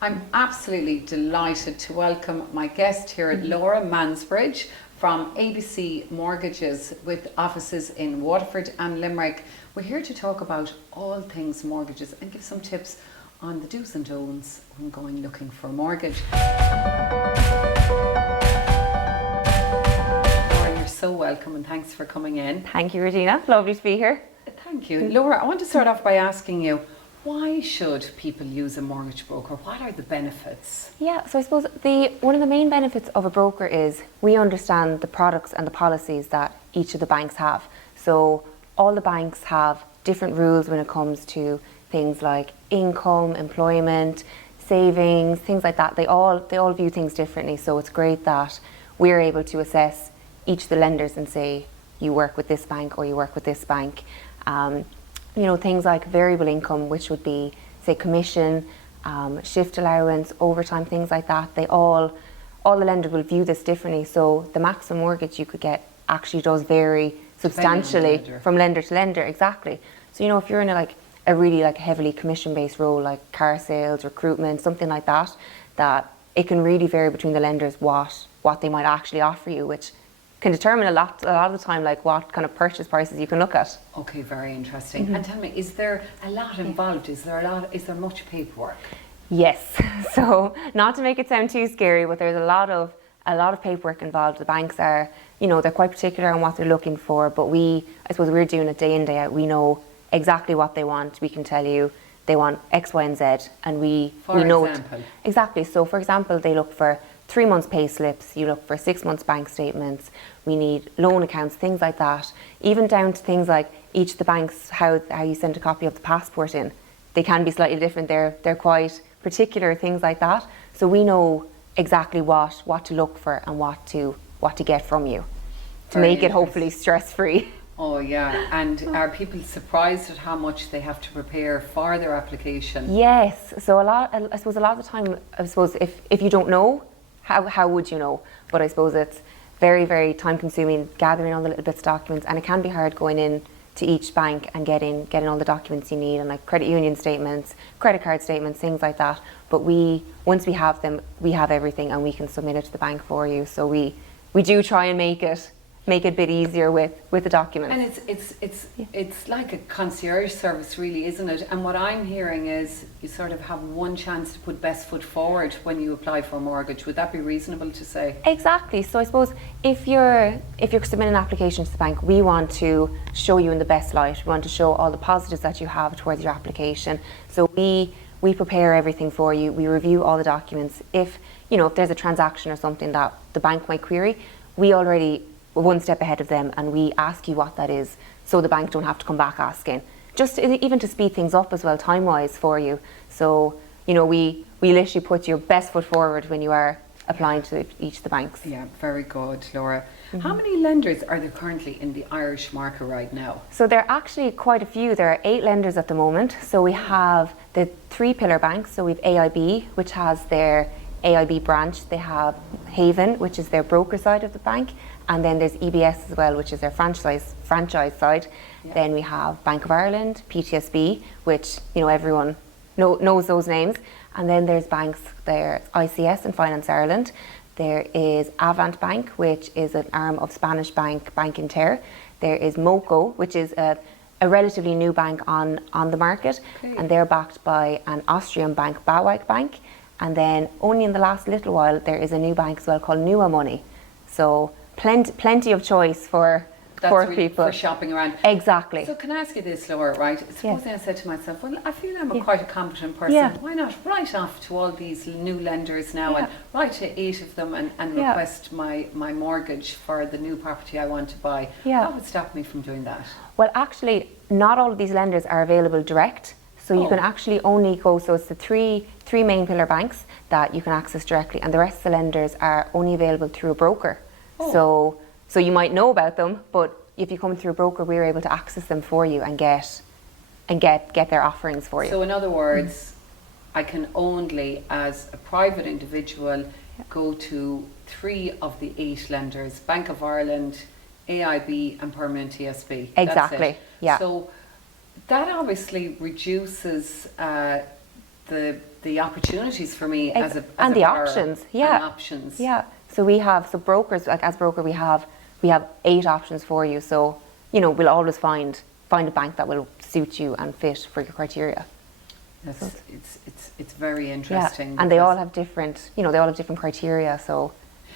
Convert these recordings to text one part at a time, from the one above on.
I'm absolutely delighted to welcome my guest here, Laura Mansbridge from ABC Mortgages with offices in Waterford and Limerick. We're here to talk about all things mortgages and give some tips on the do's and don'ts when going looking for a mortgage. Laura, you're so welcome and thanks for coming in. Thank you, Regina. Lovely to be here. Thank you. Laura, I want to start off by asking you, why should people use a mortgage broker? What are the benefits? Yeah, so I suppose one of the main benefits of a broker is we understand the products and the policies that each of the banks have. So all the banks have different rules when it comes to things like income, employment, savings, things like that. They all view things differently. So it's great that we're able to assess each of the lenders and say, you work with this bank or you work with this bank. Things like variable income, which would be, say, commission, shift allowance, overtime, things like that. All the lenders will view this differently. So the maximum mortgage you could get actually does vary substantially from lender to lender. Exactly. So if you're in a really heavily commission-based role, like car sales, recruitment, something like that, that it can really vary between the lenders what they might actually offer you, which can determine a lot of the time, like what kind of purchase prices you can look at. Okay, very interesting. Mm-hmm. And tell me, is there a lot involved? Is there much paperwork? Yes. So not to make it sound too scary, but there's a lot of paperwork involved. The banks are, they're quite particular on what they're looking for, but I suppose we're doing it day in, day out. We know exactly what they want. We can tell you they want X, Y, and Z, and we know it. Exactly. So for example, they look for 3 months pay slips, you look for 6 months bank statements, we need loan accounts, things like that. Even down to things like each of the banks, how you send a copy of the passport in. They can be slightly different, they're quite particular, things like that. So we know exactly what to look for and what to get from you to make it hopefully stress-free. Oh yeah, and are people surprised at how much they have to prepare for their application? Yes, so a lot of the time, if you don't know, how would you know? But I suppose it's very, very time consuming gathering all the little bits of documents, and it can be hard going in to each bank and getting all the documents you need, and like credit union statements, credit card statements, things like that. But once we have them, we have everything and we can submit it to the bank for you. So we do try and make it a bit easier with the documents. And it's like a concierge service, really, isn't it? And what I'm hearing is you sort of have one chance to put best foot forward when you apply for a mortgage. Would that be reasonable to say? Exactly. So I suppose if you're submitting an application to the bank, we want to show you in the best light. We want to show all the positives that you have towards your application. So we prepare everything for you. We review all the documents. If there's a transaction or something that the bank might query, we're one step ahead of them and we ask you what that is, so the bank don't have to come back asking. Just even to speed things up as well, time-wise for you. So, we literally put your best foot forward when you are applying to each of the banks. Yeah, very good, Laura. Mm-hmm. How many lenders are there currently in the Irish market right now? So there are actually quite a few. There are 8 lenders at the moment. So we have the 3 pillar banks. So we've AIB, which has their AIB branch. They have Haven, which is their broker side of the bank. And then there's EBS as well, which is their franchise side. Yeah. Then we have Bank of Ireland, PTSB, which everyone knows those names. And then there's banks, there's ICS and Finance Ireland. There is Avant Bank, which is an arm of Spanish bank, Bank Inter. There is MOCO, which is a relatively new bank on the market. Okay. And they're backed by an Austrian bank, Bauweg Bank. And then only in the last little while, there is a new bank as well called Nua Money. So plenty of choice for really people. For shopping around. Exactly. So can I ask you this, Laura, right? Supposing I said to myself, well, I feel I'm quite a competent person. Yeah. Why not write off to all these new lenders now and write to 8 of them and request my mortgage for the new property I want to buy? Yeah. What would stop me from doing that? Well, actually, not all of these lenders are available direct. So you can actually only go, so it's the three main pillar banks that you can access directly, and the rest of the lenders are only available through a broker. Oh. So you might know about them, but if you come through a broker, we're able to access them for you and get their offerings for you. So in other words, I can only, as a private individual, go to 3 of the 8 lenders: Bank of Ireland, AIB, and Permanent TSB. Exactly. Yeah. So that obviously reduces the opportunities for me as a and the borrower options, and options. Yeah. So we have brokers, like as broker we have 8 options for you. So, you know, we'll always find a bank that will suit you and fit for your criteria. It's very interesting. Yeah. And they all have different, you know, they all have different criteria, so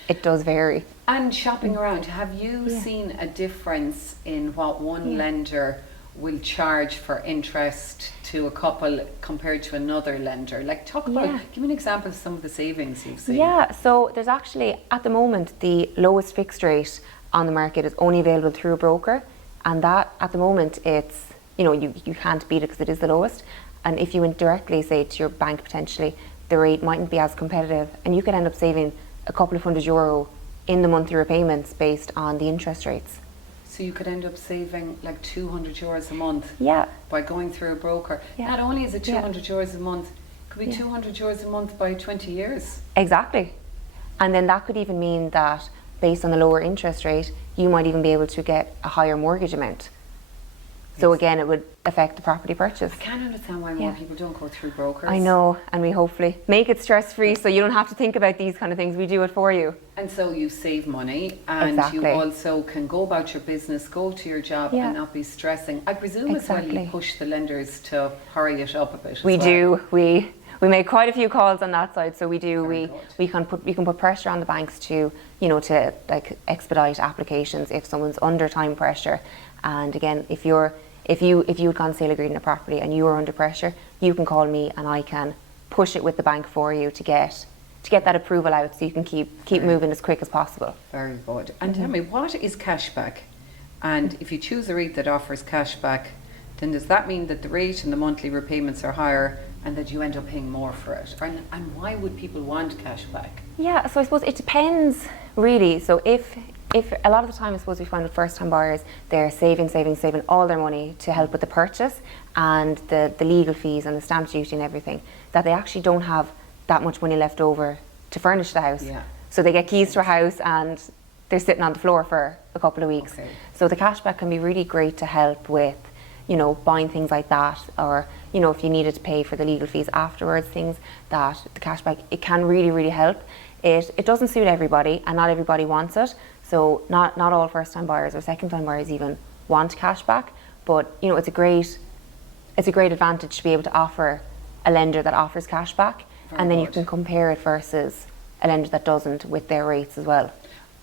it does vary. And shopping around, have you seen a difference in what one lender will charge for interest to a couple compared to another lender? Like, talk about, give me an example of some of the savings you've seen. Yeah, so there's actually, at the moment, the lowest fixed rate on the market is only available through a broker, and that, at the moment, it's, you know, you can't beat it because it is the lowest. And if you went directly, say, to your bank potentially, the rate mightn't be as competitive, and you could end up saving a couple of €100 in the monthly repayments based on the interest rates. So you could end up saving like €200 a month by going through a broker. Not only is it €200 a month, it could be €200 a month by 20 years. Exactly. And then that could even mean that based on the lower interest rate, you might even be able to get a higher mortgage amount. So again, it would affect the property purchase. I can't understand why more people don't go through brokers. I know, and we hopefully make it stress-free so you don't have to think about these kind of things. We do it for you. And so you save money, and you also can go about your business, go to your job and not be stressing. I presume as well you push the lenders to hurry it up a bit. We do. We make quite a few calls on that side, so we do. We can put pressure on the banks to, you know, to like expedite applications if someone's under time pressure. And again, if you had gone sale agreed in a property and you were under pressure, you can call me and I can push it with the bank for you to get that approval out, so you can keep moving as quick as possible. Very good. And tell me, what is cashback? And if you choose a rate that offers cashback, then does that mean that the rate and the monthly repayments are higher and that you end up paying more for it? And why would people want cashback? Yeah, so I suppose it depends really. So if a lot of the time, I suppose we find with first time buyers, they're saving all their money to help with the purchase and the legal fees and the stamp duty and everything, that they actually don't have that much money left over to furnish the house. So they get keys to a house and they're sitting on the floor for a couple of weeks. So the cashback can be really great to help with, you know, buying things like that, or, you know, if you needed to pay for the legal fees afterwards, things that the cashback, it can really, really help. It doesn't suit everybody, and not everybody wants it. So not all first time buyers or second time buyers even want cashback, but you know, it's a great advantage to be able to offer a lender that offers cashback, and then you can compare it versus a lender that doesn't with their rates as well.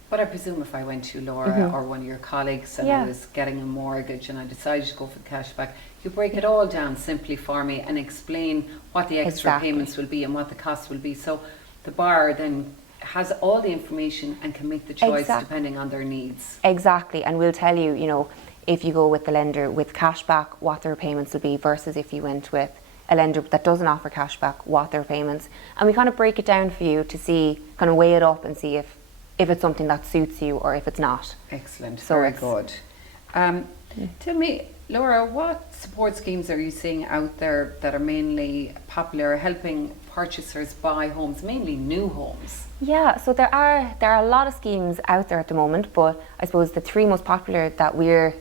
But I presume if I went to Laura or one of your colleagues and I was getting a mortgage and I decided to go for the cashback, you break it all down simply for me and explain what the extra payments will be and what the costs will be. So the buyer then has all the information and can make the choice depending on their needs. Exactly, and we'll tell you, you know, if you go with the lender with cashback, what their payments will be versus if you went with a lender that doesn't offer cashback, what their payments. And we kind of break it down for you to see, kind of weigh it up and see if it's something that suits you or if it's not. Excellent, so very good. Tell me, Laura, what support schemes are you seeing out there that are mainly popular, helping purchasers buy homes, mainly new homes? Yeah, so there are a lot of schemes out there at the moment, but I suppose the 3 most popular that we're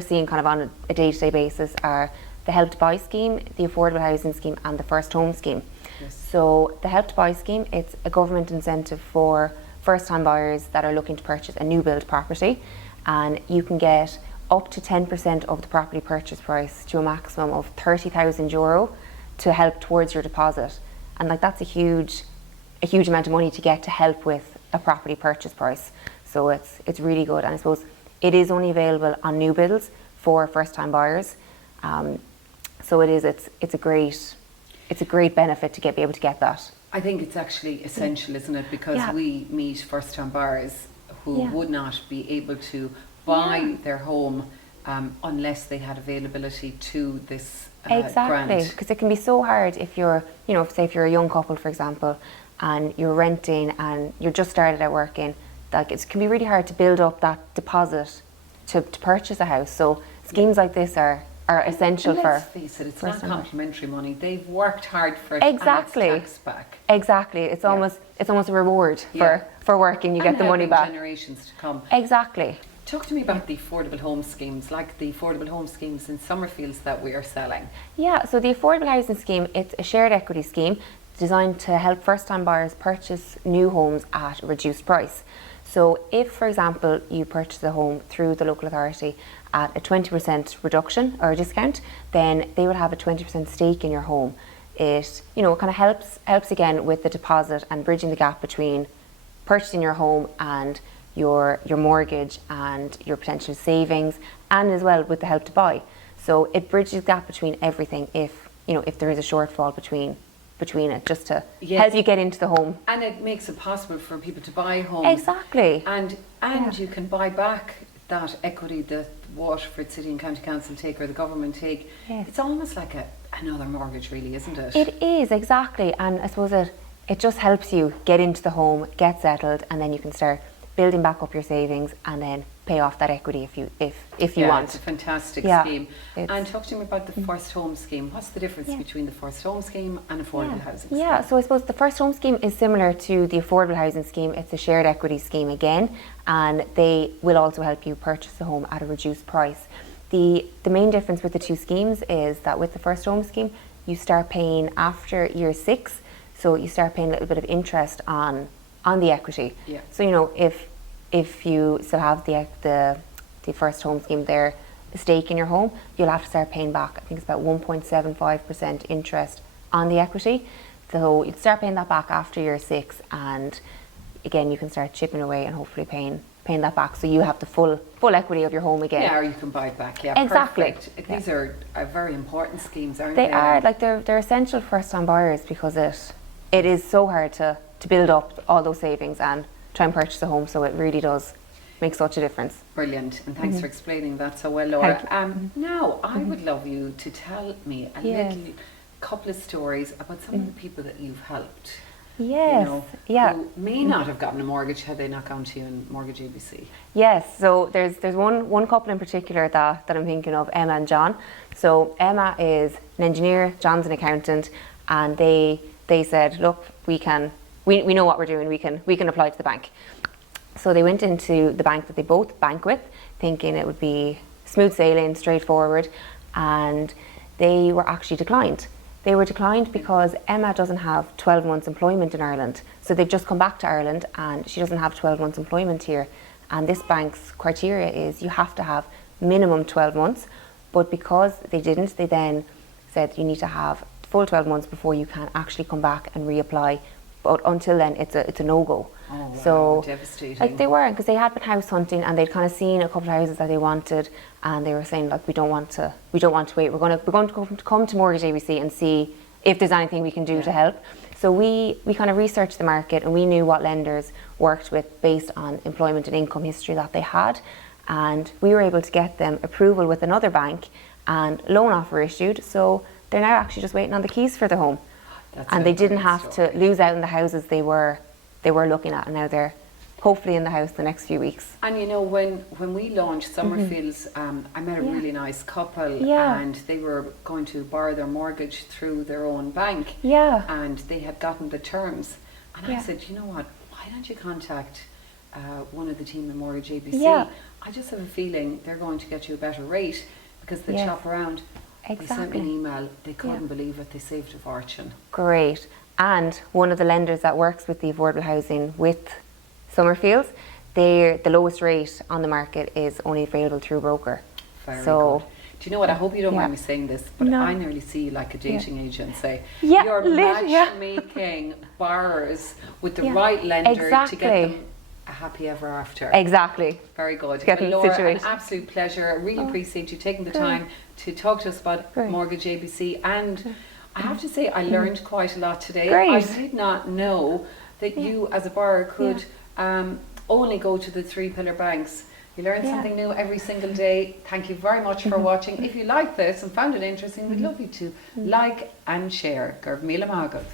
seeing kind of on a day-to-day basis are the Help to Buy scheme, the Affordable Housing scheme, and the First Home scheme. So the Help to Buy scheme, it's a government incentive for first-time buyers that are looking to purchase a new build property, and you can get up to 10% of the property purchase price to a maximum of €30,000 to help towards your deposit. And like, that's a huge amount of money to get to help with a property purchase price. So it's really good, and I suppose it is only available on new builds for first-time buyers. So it's a great benefit to be able to get that. I think it's actually essential, isn't it? Because we meet first-time buyers who would not be able to buy their home unless they had availability to this Exactly, because it can be so hard if you're, you know, say if you're a young couple, for example, and you're renting and you're just started out working, like it can be really hard to build up that deposit to purchase a house. So schemes like this are essential and for. Let's face it, it's not complimentary money. They've worked hard for it. Exactly. And it's tax back. Exactly. It's almost a reward for working. You get the money back. Generations to come. Exactly. Talk to me about the affordable home schemes, like the affordable home schemes in Summerfields that we are selling. Yeah, so the affordable housing scheme, it's a shared equity scheme designed to help first-time buyers purchase new homes at a reduced price. So if, for example, you purchase a home through the local authority at a 20% reduction or a discount, then they will have a 20% stake in your home. It, you know, kind of helps again with the deposit and bridging the gap between purchasing your home and your mortgage and your potential savings, and as well with the Help to Buy. So it bridges the gap between everything if, you know, if there is a shortfall between it, just to help you get into the home. And it makes it possible for people to buy homes. Exactly. And you can buy back that equity that Waterford City and County Council take or the government take. Yes. It's almost like another mortgage, really, isn't it? It is, exactly. And I suppose it just helps you get into the home, get settled, and then you can start building back up your savings and then pay off that equity if you want. It's a fantastic scheme. And talk to me about the first home scheme. What's the difference between the first home scheme and affordable housing scheme? Yeah, so I suppose the first home scheme is similar to the affordable housing scheme. It's a shared equity scheme again, and they will also help you purchase a home at a reduced price. The main difference with the two schemes is that with the first home scheme, you start paying after year 6, so you start paying a little bit of interest on the equity. Yeah. So, you know, if you still have the first home scheme there, a stake in your home, you'll have to start paying back, I think it's about 1.75% interest on the equity. So you'd start paying that back after year 6, and again you can start chipping away and hopefully paying that back, so you have the full equity of your home again. Yeah, or you can buy it back. Yeah, exactly. Perfect. These are very important schemes, aren't they? They are, like they're essential for first-time buyers because it is so hard to build up all those savings and try and purchase a home, so it really does make such a difference. Brilliant, and thanks for explaining that so well, Laura. Now, I would love you to tell me a little couple of stories about some of the people that you've helped. Yes, who may not have gotten a mortgage had they not gone to you in Mortgage ABC. Yes, so there's one couple in particular that I'm thinking of, Emma and John. So Emma is an engineer, John's an accountant, and they said, look, we know what we're doing, we can apply to the bank. So they went into the bank that they both bank with, thinking it would be smooth sailing, straightforward, and they were actually declined. They were declined because Emma doesn't have 12 months employment in Ireland. So they've just come back to Ireland and she doesn't have 12 months employment here. And this bank's criteria is you have to have minimum 12 months. But because they didn't, they then said you need to have full 12 months before you can actually come back and reapply. But until then, it's a no-go. Oh, wow, so devastating. Like they weren't, because they had been house hunting and they'd kind of seen a couple of houses that they wanted, and they were saying, like, we don't want to wait. We're going to come to Mortgage ABC and see if there's anything we can do to help. So we kind of researched the market, and we knew what lenders worked with based on employment and income history that they had, and we were able to get them approval with another bank and loan offer issued. So they're now actually just waiting on the keys for the home. And they didn't have to lose out on the houses they were looking at, and now they're hopefully in the house the next few weeks. And you know, when we launched Summerfields, I met a really nice couple, and they were going to borrow their mortgage through their own bank, and they had gotten the terms. And I said, you know what, why don't you contact one of the team in Mortgage ABC? I just have a feeling they're going to get you a better rate, because they shop around. They sent me an email, they couldn't believe it, they saved a fortune. Great. And one of the lenders that works with the affordable housing with Summerfields, the lowest rate on the market is only available through a broker. Very good. Do you know what, I hope you don't mind me saying this, but I nearly see like a dating agent say, you're matchmaking borrowers with the right lender to get them a happy ever after. Exactly. Very good. Well, Laura, an absolute pleasure. I really appreciate you taking the time to talk to us about Mortgage ABC, and I have to say I learned quite a lot today. I did not know that you as a borrower could only go to the 3-pillar banks. You learn something new every single day. Thank you very much for watching. If you like this and found it interesting, we'd love you to like and share. Gurb Mila Magad.